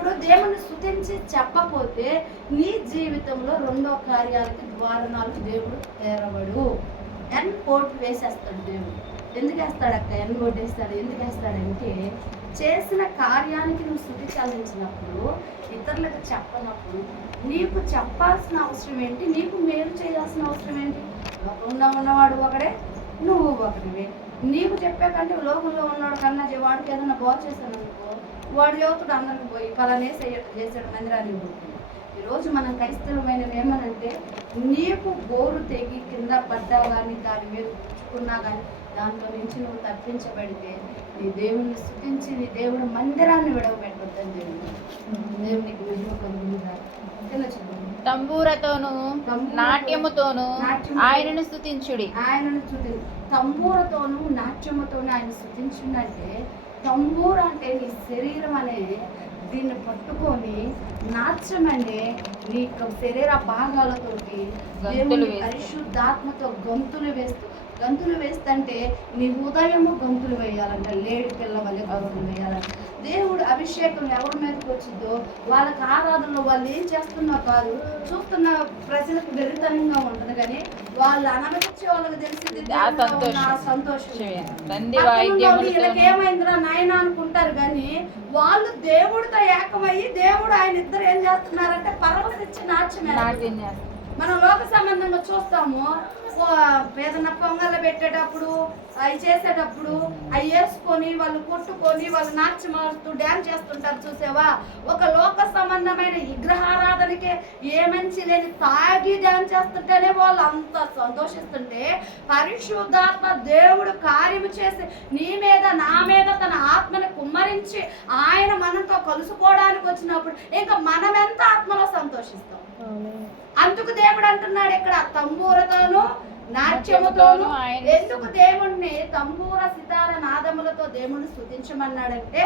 అప్పుడు దేవుని స్తుతించి చెప్పకపోతే నీ జీవితంలో రెండో కార్యాలకి ద్వారణాలకు దేవుడు తెరవడు. ఎన్ కోట్ వేసేస్తాడు దేవుడు. ఎందుకు వేస్తాడు అక్క? ఎన్ కోట్ వేస్తాడు. ఎందుకు వేస్తాడంటే చేసిన కార్యానికి నువ్వు స్తుతి చెల్లించినప్పుడు, ఇతరులకు చెప్పనప్పుడు నీకు చెప్పాల్సిన అవసరం ఏంటి? నీకు మేలు చేయాల్సిన అవసరం ఏంటి? లోకంలో ఉన్నవాడు ఒకడే, నువ్వు ఒకటివే. నీకు చెప్పే కంటే లోకంలో ఉన్నాడు కన్నా వాడికి ఏదైనా బాగు చేశాను అనుకో, వాడు యువతుడు అందరికి పోయి పలానే చేసాడు మందిరానికి పోతుంది. ఈరోజు మనం క్రైస్తవమైనవి ఏమనంటే, నీకు గోరు తెగి కింద పడ్డావు కానీ, దాని మీద పుచ్చుకున్నా కానీ దాంట్లో నుంచి నువ్వు తప్పించబడితే నీ దేవుణ్ణి స్తుతించి నీ దేవుడు మందిరాన్ని విడవబెట్టొద్దని దేవునికి మహిమ కలుగునుగా. తంబూరతోను నాట్యముతోను ఆయనను స్తుతించుడి. ఆయనను తంబూరతోను నాట్యముతోను ఆయన స్తుతించుండంటే, తంబూర అంటే నీ శరీరం అనే దీన్ని పట్టుకొని నాట్యమనే నీ శరీర భాగాలతోటి దేవుని పరిశుద్ధాత్మతో గంతులు వేస్తుంటే నీ హృదయము గంతులు వేయాలంట. లేడి పిల్ల వల్లే గంతులు వేయాలంట. దేవుడు అభిషేకం ఎవరి మీదకి వచ్చిందో వాళ్ళకి ఆరాధనలో వాళ్ళు ఏం చేస్తున్నా కాదు, చూస్తున్న ప్రజలకు వెరితనంగా ఉంటుంది, కానీ వాళ్ళు అనగచ్చే వాళ్ళకి తెలిసింది సంతోషం. వీళ్ళకి ఏమైందిరా నాయన అనుకుంటారు, కానీ వాళ్ళు దేవుడితో ఏకమయ్యి దేవుడు ఆయన ఇద్దరు ఏం చేస్తున్నారంటే పరవశించి నాట్యం. మనం లోక సంబంధంగా చూస్తాము, ఏదన్నా పొంగల్ పెట్టేటప్పుడు అవి చేసేటప్పుడు అవి వేసుకొని వాళ్ళు కొట్టుకొని వాళ్ళు నాట్యమాడుతూ డ్యాన్స్ చేస్తుంటారు చూసావా. ఒక లోక సంబంధమైన విగ్రహారాధనకే ఏ మంచి లేని తాగి డ్యాన్స్ చేస్తుంటేనే వాళ్ళు అంత సంతోషిస్తుంటే, పరిశుద్ధాత్మ దేవుడు కార్యము చేసి నీ మీద నా మీద తన ఆత్మని కుమ్మరించి ఆయన మనతో కలుసుకోవడానికి వచ్చినప్పుడు ఇంకా మనం ఎంత ఆత్మలో సంతోషిస్తాం. అందుకు దేవుడు అంటున్నాడు ఇక్కడ తంబూరతోను నాట్యముతోను. ఎందుకు దేవుణ్ణి తంబూర సితార నాదములతో దేవుణ్ణి స్తుతించమన్నాడంటే,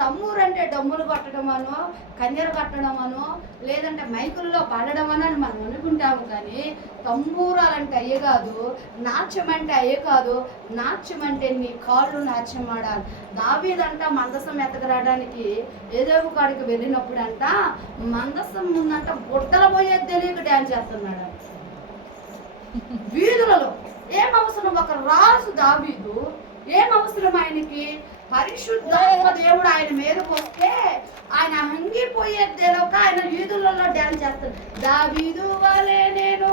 తమ్మూరు అంటే డమ్ములు కొట్టడం అనో, కన్యలు కట్టడం అనో, లేదంటే మైకుల్లో పాడడం అని మనం అనుకుంటాము, కానీ తంబూరాలంటే అయ్యే కాదు, నాట్యం అంటే అయ్యే కాదు. నాట్యం అంటే నీ కాళ్ళు నాట్యం ఆడాలి. దావీదంట మందసం ఎత్తగరాడానికి ఏదేవు కాడికి వెళ్ళినప్పుడు అంట మందసం ముందంట బుట్టల పోయేది తెలియక డ్యాన్స్ చేస్తున్నాడు వీధులలో. ఏం అవసరం? ఒక రాజు దావీదు, ఏం అవసరం ఆయనకి? పరిశుద్ధాత్మ దేవుడు ఆయన మీదకి వస్తే ఆయన హంగిపోయేదేలోక ఆయన వీధులలో డ్యాన్స్ చేస్తాడు. దావీదు వలె నేను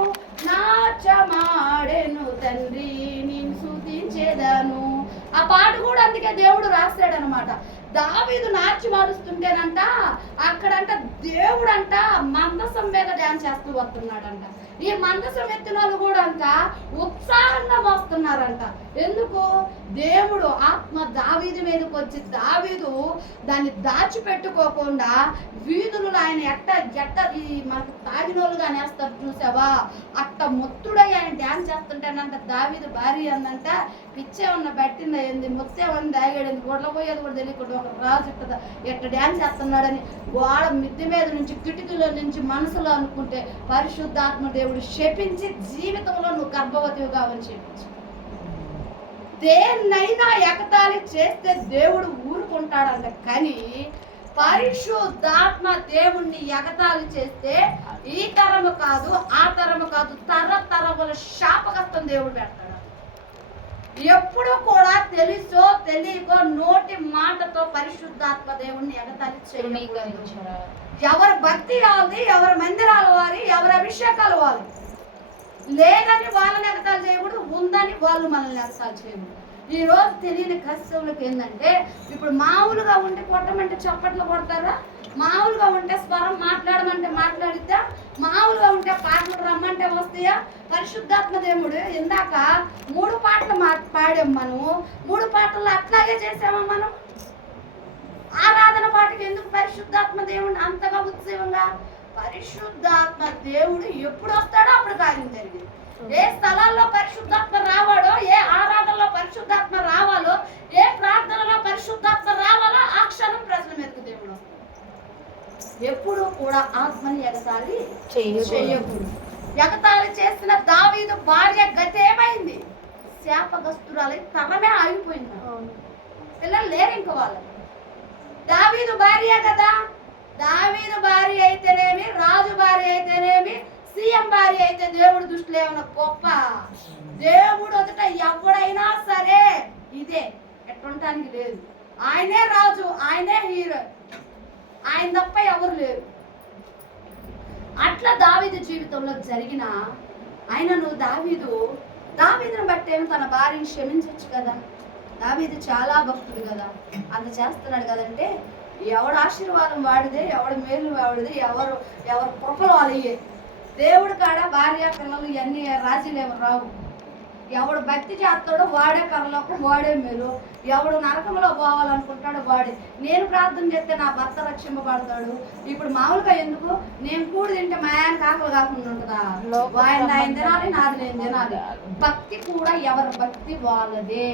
నాట్యమాడెను తండ్రి నేను స్తుతించేదాను. ఆ పాట కూడా అందుకే దేవుడు రాస్తాడు అనమాట. దావీదు నాట్యమాడుస్తుంటేనంట అక్కడంట దేవుడంట మందసం మీద డ్యాన్స్ చేస్తూ వస్తున్నాడంట. ఈ మందసం ఎత్తిన వాళ్ళు కూడా అంట ఉత్సాహంగా మోస్తున్నారంట. ఎందుకు? దేవుడు ఆత్మ దావీదు మీదకి వచ్చి దావీదు దాన్ని దాచిపెట్టుకోకుండా వీధులు ఆయన ఎట్ట ఈ మనకు తాగినోళ్ళు కానీ వేస్తారు చూసావా, అట్ట మొత్తుడై ఆయన డ్యాన్స్ చేస్తుంటానంట. దావీదు భార్య అందంట, పిచ్చే ఉన్న బట్టిందా ఏంది, మొత్తే ఉంది తాగాడు, గొడవ పోయేది కూడా తెలియకుండా ఒక రాజు ఎట్ట డ్యాన్స్ చేస్తున్నాడని గోడ మిద్దె మీద నుంచి కిటికీలో నుంచి మనసులో అనుకుంటే పరిశుద్ధాత్మ దేవుడు శపించి జీవితంలో నువ్వు గర్భవతివి కావని చెప్పించు. దేన్నైనా ఎగతాళి చేస్తే దేవుడు ఊరుకుంటాడంట, కానీ పరిశుద్ధాత్మ దేవుణ్ణి ఎగతాళి చేస్తే ఈ తరము కాదు ఆ తరము కాదు తరతరముల శాపగ్రస్తం దేవుడు పెడతాడు. ఎప్పుడు కూడా తెలుసో తెలియకో నోటి మాటతో పరిశుద్ధాత్మ దేవుణ్ణి ఎగతాళి చేయకూడదు. ఎవరి భక్తి వాళ్ళది, ఎవరి మందిరాల వారి, ఎవరి అభిషేకాలు వాళ్ళు. లేదని వాళ్ళని ఎగతాళి చేయకూడదు, ఉందని వాళ్ళు మనల్ని ఎగతాళి చేయకూడదు. ఈ రోజు తెలియని క్రైస్తవులకు ఏంటంటే, ఇప్పుడు మామూలుగా ఉంటే కొట్టమంటే చప్పట్లు కొడతారా, మామూలుగా ఉంటే స్వరం మాట్లాడమంటే మాట్లాడిద్దా, మామూలుగా ఉంటే పాటలు రమ్మంటే వస్తాయా? పరిశుద్ధాత్మ దేవుడు ఇందాక 3 పాటలు పాడాం మనము, 3 పాటల్లో అట్లాగే చేసామా మనం? ఆరాధన పాటకి ఎందుకు పరిశుద్ధాత్మ దేవుడు అంతగా ఉత్సవంగా? పరిశుద్ధాత్మ దేవుడు ఎప్పుడు వస్తాడో అప్పుడు కార్యం జరిగింది. ఏ స్థలాల్లో పరిశుద్ధాత్మ రావాడో, ఏ ఆరాధనలో పరిశుద్ధాత్మ రావాలో, ఏ ప్రార్థనలో పరిశుద్ధాత్మ రావాలో ఆ క్షణం ప్రజల మీదకు దేవుడు వస్తాడు. ఎప్పుడు కూడా ఆత్మని ఎగతాళి చేయకూడదు. ఎగతాళి చేసిన దావీదు భార్య గతి ఏమైంది? శాపగ్రస్తురాలై తరమే ఆగిపోయింది. పిల్లలు లేరు ఇంక వాళ్ళు. దావీదు భార్య కదా, అయితేనేమి, సీఎం భార్య అయితే దేవుడి దృష్టిలో ఏమైనా గొప్ప? దేవుడు ఎదుట ఎవడైనా సరే ఇదే, ఎట్టుంటానికి లేదు. ఆయనే రాజు, ఆయనే హీరో, ఆయన తప్ప ఎవరు లేరు. అట్లా దావీదు జీవితంలో జరిగిన ఆయనను దావీదును బట్టేమో తన భార్యని క్షమించవచ్చు కదా. దావీదు చాలా భక్తుడు కదా, అంత చేస్తున్నాడు కదంటే ఎవడు ఆశీర్వాదం వాడిదే, ఎవడు మేలు వాడిదే, ఎవరు కృపలు వాళ్ళయ్యే. దేవుడు కాడ భార్య పిల్లలు ఇవన్నీ రాజీలు ఎవరు రావు. ఎవడు భక్తి చేస్తాడో వాడే పరలోకం, వాడే మేలు. ఎవడు నరకంలో పోవాలనుకుంటాడో వాడే. నేను ప్రార్థన చేస్తే నా భర్త రక్షింపబడతాడు. ఇప్పుడు మామూలుగా ఎందుకు, నేను కూడి తింటే మా ఆయన ఆకలి కాకుండా ఉంటుందా? ఆయన తినాలి, నాది నేను తినాలి. భక్తి కూడా ఎవరి భక్తి వాళ్ళదే.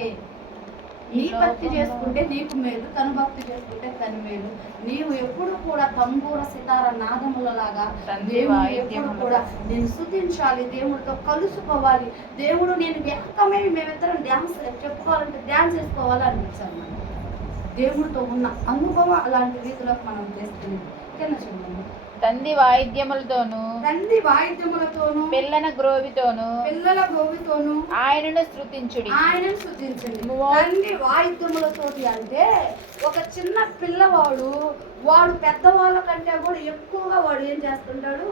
నీ భక్తి చేసుకుంటే నీకు మేలు, తను భక్తి చేసుకుంటే తను మేలు. నీవు ఎప్పుడు కూడా తంబూర సితార నాదములలాగా దేవుడు ఎప్పుడు కూడా నేను స్తుతించాలి, దేవుడితో కలుసుకోవాలి. దేవుడు నేను ఏకమై మేమిద్దరం డ్యాన్స్ చెప్పుకోవాలంటే డ్యాన్స్ చేసుకోవాలి అనిపించాలి. దేవుడితో ఉన్న అనుభవం అలాంటి రీతిలోకి మనం చేస్తుంది. కింద చూడండి. తంది వాయిద్యములతోను పిల్లల గ్రోవితోను ఆయనను స్తుతించుడి. తండ్రి వాయిద్యములతోటి అంటే ఒక చిన్న పిల్లవాడు వాడు పెద్దవాళ్ళ కంటే కూడా ఎక్కువగా వాడు ఏం చేస్తుంటాడు,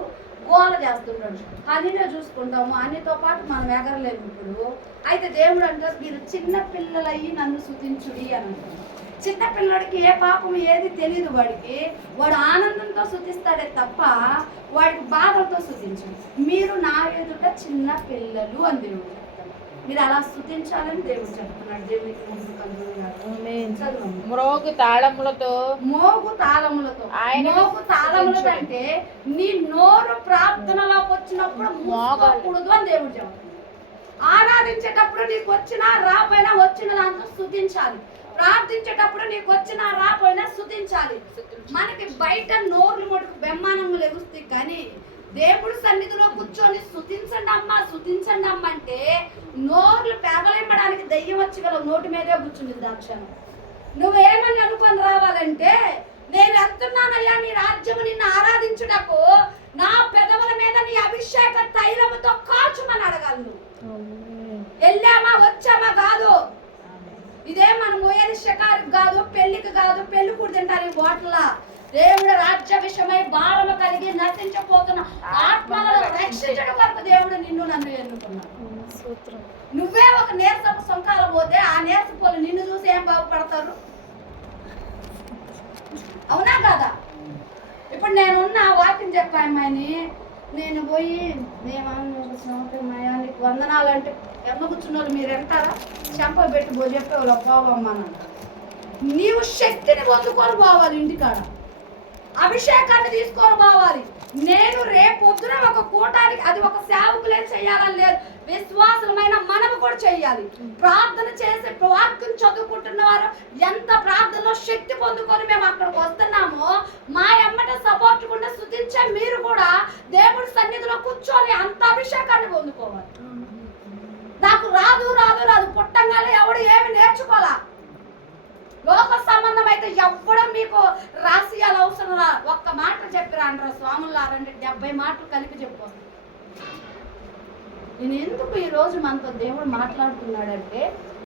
గోల చేస్తుంటాడు. అనినే చూసుకుంటాము, అనితో పాటు మనం ఎగరలేము. ఇప్పుడు అయితే దేవుడు అంటారు మీరు చిన్న పిల్లలయ్యి నన్ను స్తుతించుడి అని అంటారు. చిన్న పిల్లడికి ఏ పాపం ఏది తెలియదు. వాడు ఆనందంతో స్తుతిస్తాడే తప్ప వాడికి బాధలతో స్తుతించు. మీరు నా ఎదుట చిన్న పిల్లలు అని దేవుడు చెప్తాడు. మీరు అలా స్తుతించాలని దేవుడు చెప్తున్నాడు. దేవుడికి మోగు తాళములతో అంటే నీ నోరు ప్రార్థనలోకి వచ్చినప్పుడు మోగకూడదు అని దేవుడు చెప్తాడు. ఆరాధించేటప్పుడు నీకు వచ్చినా రాపోయినా వచ్చిన దాంతో స్తుతించాలి. ప్రార్థించేటప్పుడు నీకు వచ్చినా రాపోయినా స్తుతించాలి. మనకి బయట నోర్లు మటుకు బెమ్మానములు ఎగుస్తాయి, కానీ దేవుడి సన్నిధిలో కూర్చొని స్తుతించండి అమ్మ అంటే నోర్లు పెగలింపడానికి దయ్యం వచ్చి గల నోటి మీదే కూర్చుంది. దాక్షణం నువ్వేమని అనుకొని రావాలంటే నేను వెళ్తున్నానయ్యా నీ రాజ్యము నిన్ను ఆరాధించుటకు, నా పెదవుల మీద నీ అభిషేక తైలముతో కాచుమని అడగాలి. వెళ్ళామా వచ్చామా కాదు. ఇదే మనం పోయేది షికారికి కాదు, పెళ్లికి కాదు. పెళ్లి కూడా తింటారు బోట్ల. దేవుడు రాజ్య విషయమై భారము కలిగి నశించపోతున్న ఆత్మలను రక్షించడం వరకు దేవుడు నిన్ను నన్ను ఎన్నుకున్నాడు. నువ్వే ఒక నీరసపు సొంకాల పోతే ఆ నీరసపోలు నిన్ను చూసి ఏం బాగుపడతారు? అవునా కదా? ఇప్పుడు నేనున్న వాక్యం చెప్పా అమ్మాయిని, నేను పోయి మేమయానికి వందనాలు అంటే ఎన్న కూర్చున్నారు మీరు ఎంటారా? చెంప పెట్టి చెప్పేవాళ్ళు పోవమ్మని. నీవు శక్తిని పొందుకొని పోవాలి, ఇంటికాడ అభిషేకాన్ని తీసుకొని పోవాలి. నేను రేపొద్దున ఒక కూటానికి, అది ఒక సేవకులే చేయాలని లేదు, విశ్వాసమైన మనము కూడా చేయాలి. ప్రార్థన చేసి వాక్యం చదువుకుంటున్న వారు ఎంత ప్రార్థనలో శక్తి పొందుకొని మేము అక్కడికి వస్తున్నామో, మా ఎమ్మట సపోర్ట్ కూడా స్తుతించే మీరు కూడా దేవుడి సన్నిధిలో కూర్చొని అంత అభిషేకాన్ని పొందుకోవాలి. నాకు రాదు పుట్టంగానే ఎవడు ఏమి నేర్చుకోవాలా. లోక సంబంధం అయితే ఎవ్వడూ మీకు రాసియాలు అవసరం. ఒక్క మాట చెప్పిరా అంటారు స్వాములారండి, 70 మాటలు కలిపి చెప్పు. నేను ఎందుకు ఈరోజు మనతో దేవుడు మాట్లాడుతున్నాడంటే